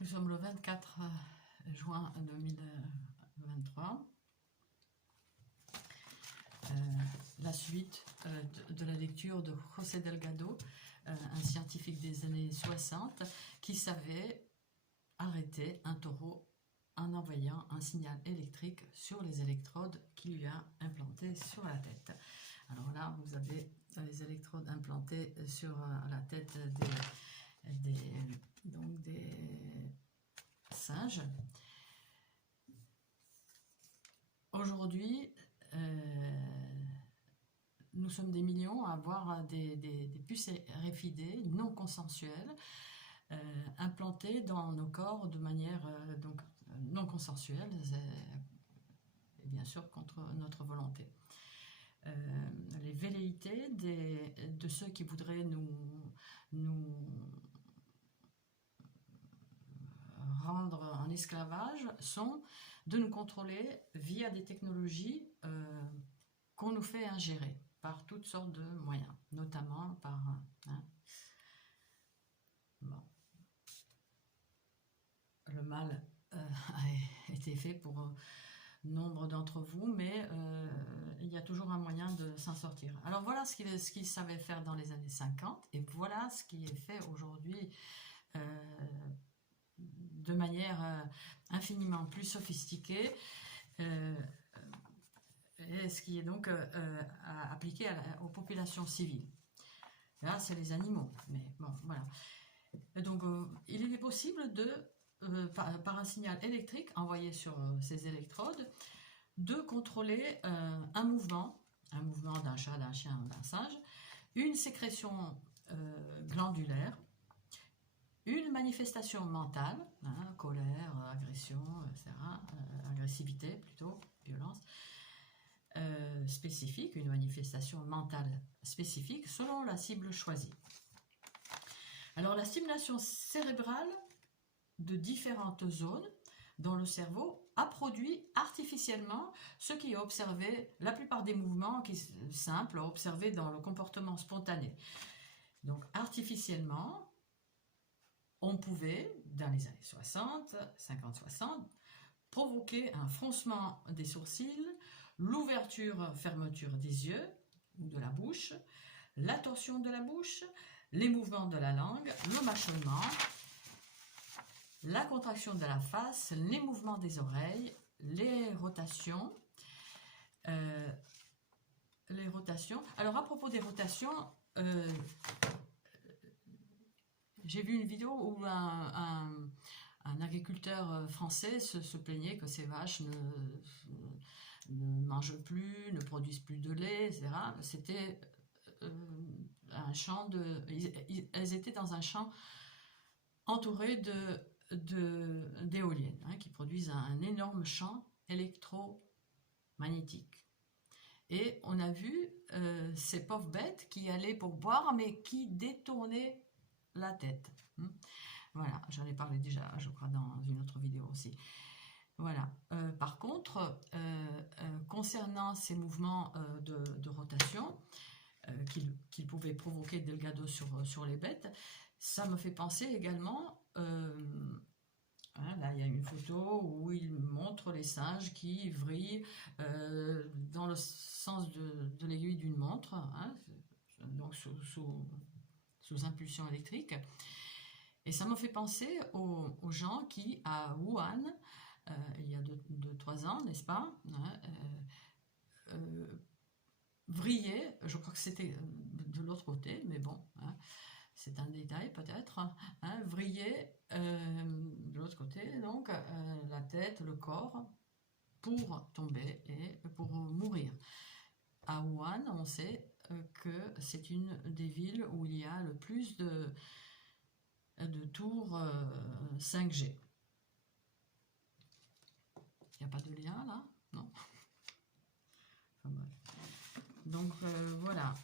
Nous sommes le 24 juin 2023. La suite de la lecture de José Delgado, un scientifique des années 60 qui savait arrêter un taureau en envoyant un signal électrique sur les électrodes qu'il lui a implantées sur la tête. Alors là, vous avez les électrodes implantées sur la tête des singes. Aujourd'hui, nous sommes des millions à avoir des puces RFID non consensuelles implantées dans nos corps de manière non consensuelle et bien sûr contre notre volonté. Les velléités de ceux qui voudraient nous rendre en esclavage sont de nous contrôler via des technologies qu'on nous fait ingérer par toutes sortes de moyens, notamment par... Bon. Le mal a été fait pour nombre d'entre vous, mais il y a toujours un moyen de s'en sortir. Alors voilà ce qu'il savait faire dans les années 50, et voilà ce qui est fait aujourd'hui de manière infiniment plus sophistiquée, et ce qui est donc appliqué aux populations civiles. Là, c'est les animaux, mais bon, voilà. Et donc, il est possible de, par un signal électrique envoyé sur ces électrodes, de contrôler un mouvement d'un chat, d'un chien, d'un singe, une sécrétion glandulaire, une manifestation mentale, colère, agression, etc., agressivité plutôt, violence, spécifique, une manifestation mentale spécifique selon la cible choisie. Alors la stimulation cérébrale de différentes zones dans le cerveau a produit artificiellement ce qui est observé, la plupart des mouvements qui sont simples, observés dans le comportement spontané. Donc artificiellement, on pouvait, dans les années 60, 50-60, provoquer un froncement des sourcils, l'ouverture-fermeture des yeux ou de la bouche, la torsion de la bouche, les mouvements de la langue, le mâchonnement, la contraction de la face, les mouvements des oreilles, les rotations. Alors à propos des rotations, j'ai vu une vidéo où un agriculteur français se plaignait que ses vaches ne mangent plus, ne produisent plus de lait, etc. C'était un champ elles étaient dans un champ entouré d'éoliennes qui produisent un énorme champ électromagnétique. Et on a vu ces pauvres bêtes qui allaient pour boire, mais qui détournaient la tête. Voilà, j'en ai parlé déjà, je crois, dans une autre vidéo aussi. Voilà. Par contre, concernant ces mouvements de rotation qu'il pouvait provoquer Delgado sur les bêtes, ça me fait penser également... là, il y a une photo où il montre les singes qui vrillent dans le sens de l'aiguille d'une montre, donc sous impulsion électrique. Et ça me fait penser aux gens qui, à Wuhan, il y a 2-3 ans, n'est-ce pas, vrillaient, je crois que c'était de l'autre côté, mais bon, c'est un détail peut-être, vrillaient de l'autre côté, donc la tête, le corps, pour tomber et pour mourir. À Wuhan, on sait que c'est une des villes où il y a le plus de tours 5G. Il n'y a pas de lien là? Non. Enfin, bref. Donc voilà.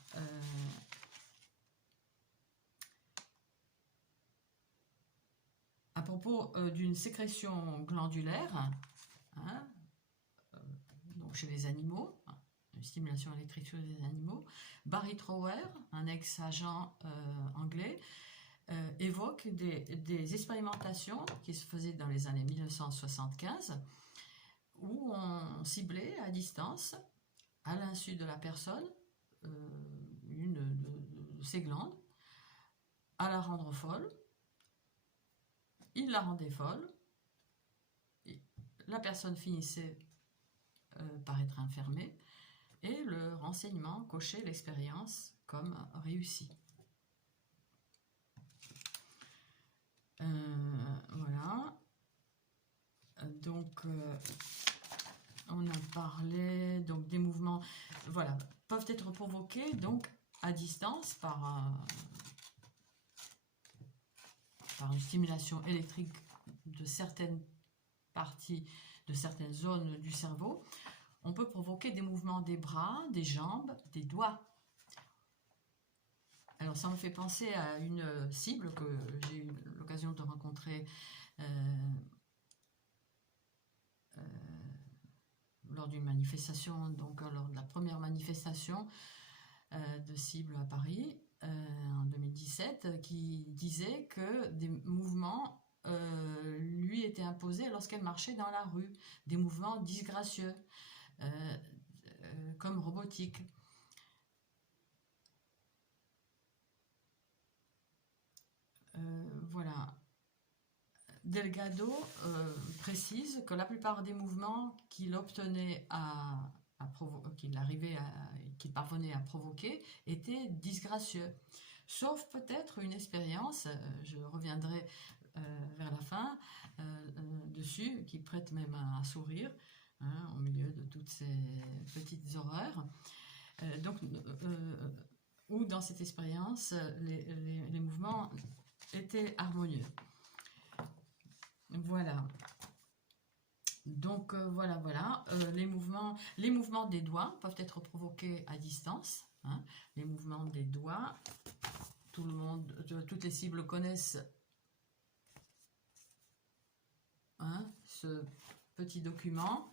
À propos d'une sécrétion glandulaire, donc chez les animaux, une stimulation électrique chez les animaux, Barry Trower, un ex-agent anglais, évoque des expérimentations qui se faisaient dans les années 1975 où on ciblait à distance, à l'insu de la personne, une de ses glandes, à la rendre folle. Il la rendait folle. La personne finissait par être enfermée et le renseignement cochait l'expérience comme réussie. Voilà. Donc, on a parlé donc des mouvements, voilà, peuvent être provoqués donc à distance par une stimulation électrique de certaines parties, de certaines zones du cerveau. On peut provoquer des mouvements des bras, des jambes, des doigts. Alors ça me fait penser à une cible que j'ai eu l'occasion de rencontrer lors d'une manifestation, donc lors de la première manifestation de cible à Paris en 2017, qui disait que des mouvements lui étaient imposés lorsqu'elle marchait dans la rue, des mouvements disgracieux, comme robotiques. Voilà. Delgado précise que la plupart des mouvements qu'il obtenait qu'il parvenait à provoquer étaient disgracieux. Sauf peut-être une expérience, je reviendrai vers la fin dessus, qui prête même à sourire, hein, au milieu de toutes ces petites horreurs. Où dans cette expérience, les mouvements étaient harmonieux. Voilà. Donc voilà. Les mouvements des doigts peuvent être provoqués à distance. Hein. Les mouvements des doigts, toutes les cibles connaissent ce petit document.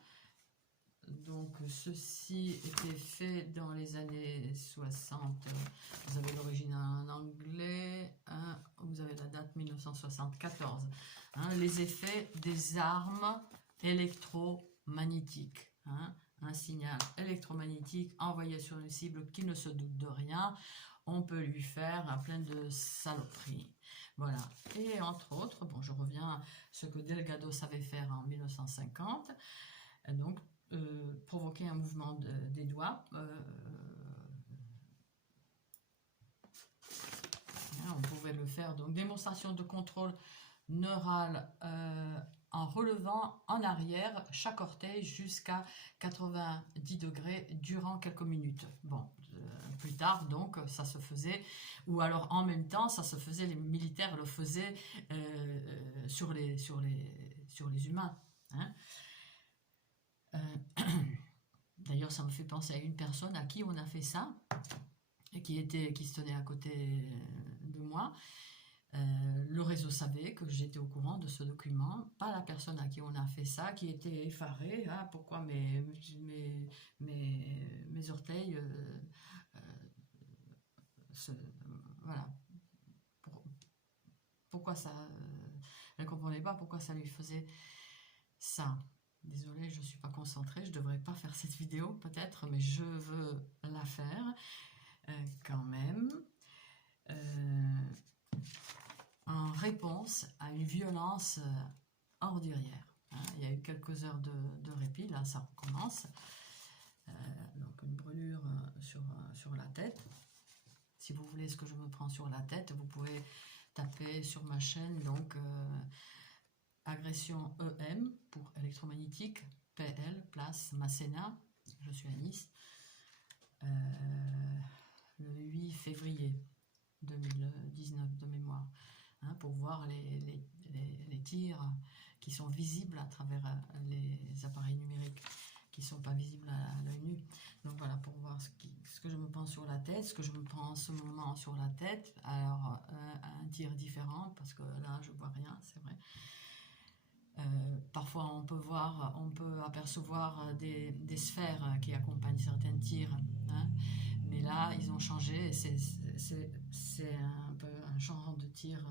Donc ceci était fait dans les années 60. Vous avez l'origine en anglais, hein, vous avez la date 1974. Hein, les effets des armes électromagnétiques. Hein, un signal électromagnétique envoyé sur une cible qui ne se doute de rien. On peut lui faire plein de saloperies. Voilà. Et entre autres, bon, je reviens à ce que Delgado savait faire en 1950. Donc, provoquer un mouvement des doigts. On pouvait le faire. Donc, démonstration de contrôle neural en relevant en arrière chaque orteil jusqu'à 90 degrés durant quelques minutes. Bon, plus tard, donc, ça se faisait, ou alors en même temps, ça se faisait, les militaires le faisaient sur les humains. Hein. D'ailleurs, ça me fait penser à une personne à qui on a fait ça, qui se tenait à côté de moi. Le réseau savait que j'étais au courant de ce document, pas la personne à qui on a fait ça, qui était effarée. Hein, pourquoi mes orteils voilà. Pourquoi ça elle ne comprenait pas pourquoi ça lui faisait ça. Désolée, je ne suis pas concentrée, je ne devrais pas faire cette vidéo peut-être, mais je veux la faire quand même. En réponse à une violence ordurière. Hein. Il y a eu quelques heures de répit, là ça recommence. Donc une brûlure sur la tête. Si vous voulez ce que je me prends sur la tête, vous pouvez taper sur ma chaîne, donc agression EM pour électromagnétique, PL, place Masséna, je suis à Nice, le 8 février 2019 de mémoire, hein, pour voir les tirs qui sont visibles à travers les appareils numériques, qui ne sont pas visibles à l'œil nu. Donc voilà, pour voir ce que je me prends sur la tête, ce que je me prends en ce moment sur la tête. Alors, un tir différent, parce que là, je ne vois rien, c'est vrai. Parfois, on peut apercevoir des sphères qui accompagnent certains tirs. Hein. Mais là, ils ont changé. c'est un peu un genre de tir,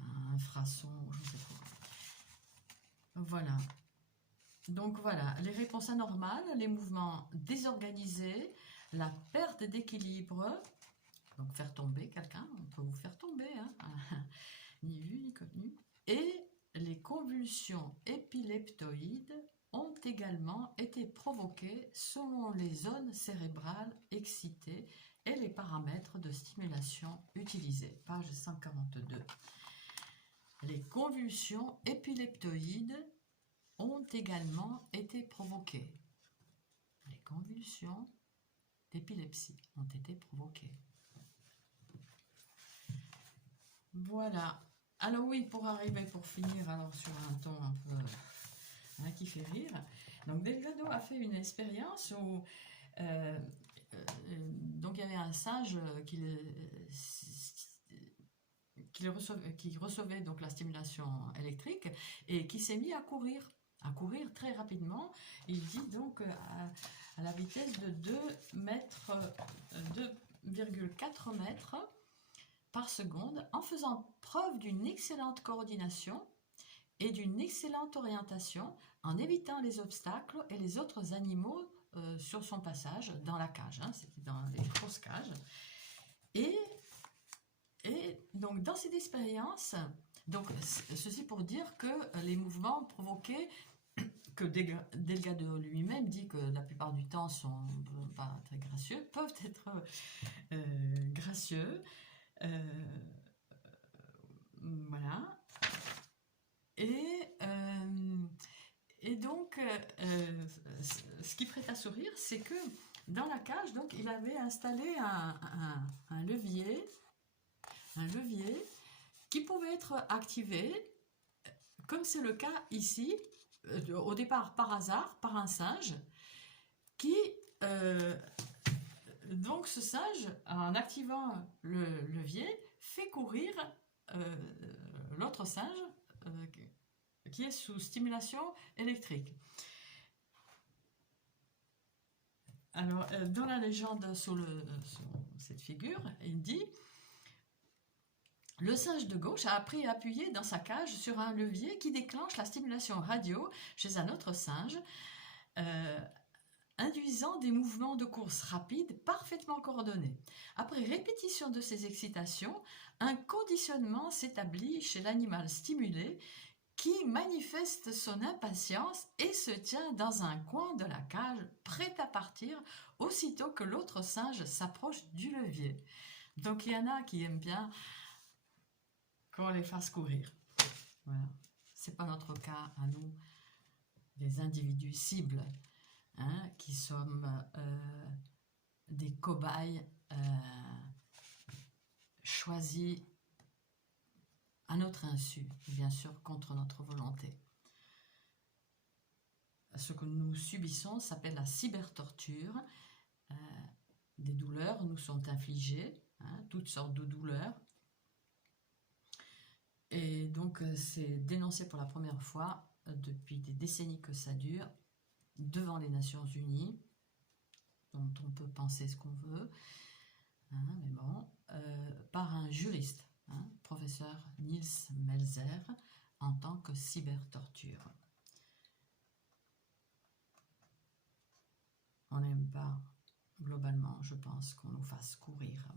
un infrason, je ne sais pas. Voilà. Donc voilà, les réponses anormales, les mouvements désorganisés, la perte d'équilibre, donc faire tomber quelqu'un, on peut vous faire tomber, hein, ni vu ni connu, et les convulsions épileptoïdes ont également été provoquées selon les zones cérébrales excitées et les paramètres de stimulation utilisés. Page 142. Les convulsions épileptoïdes ont également été provoquées. Les convulsions d'épilepsie ont été provoquées. Voilà. Alors oui, pour finir alors sur un ton un peu qui fait rire. Donc Delgado a fait une expérience où donc il y avait un singe qui recevait donc la stimulation électrique et qui s'est mis à courir très rapidement. Il dit donc à la vitesse de 2,4 mètres par seconde, en faisant preuve d'une excellente coordination et d'une excellente orientation, en évitant les obstacles et les autres animaux sur son passage dans la cage, hein, c'était dans les grosses cages. Et donc dans cette expérience, donc ceci pour dire que les mouvements provoqués, que Delgado lui-même dit que la plupart du temps sont pas très gracieux, peuvent être gracieux. Voilà. Et donc, ce qui prête à sourire, c'est que dans la cage, donc, il avait installé un levier qui pouvait être activé, comme c'est le cas ici, au départ par hasard, par un singe, qui, donc ce singe, en activant le levier, fait courir l'autre singe qui est sous stimulation électrique. Alors, dans la légende sur cette figure, il dit: le singe de gauche a appris à appuyer dans sa cage sur un levier qui déclenche la stimulation radio chez un autre singe, induisant des mouvements de course rapides parfaitement coordonnés. Après répétition de ces excitations, un conditionnement s'établit chez l'animal stimulé qui manifeste son impatience et se tient dans un coin de la cage, prêt à partir aussitôt que l'autre singe s'approche du levier. Donc il y en a qui aiment bien qu'on les fasse courir. Voilà. C'est pas notre cas à nous, des individus cibles, hein, qui sommes des cobayes choisis à notre insu, bien sûr contre notre volonté. Ce que nous subissons s'appelle la cybertorture. Des douleurs nous sont infligées, hein, toutes sortes de douleurs. Et donc c'est dénoncé pour la première fois depuis des décennies que ça dure, devant les Nations Unies, dont on peut penser ce qu'on veut, hein, mais bon, par un juriste, hein, professeur Nils Melzer, en tant que cybertorture. On n'aime pas, globalement, je pense, qu'on nous fasse courir.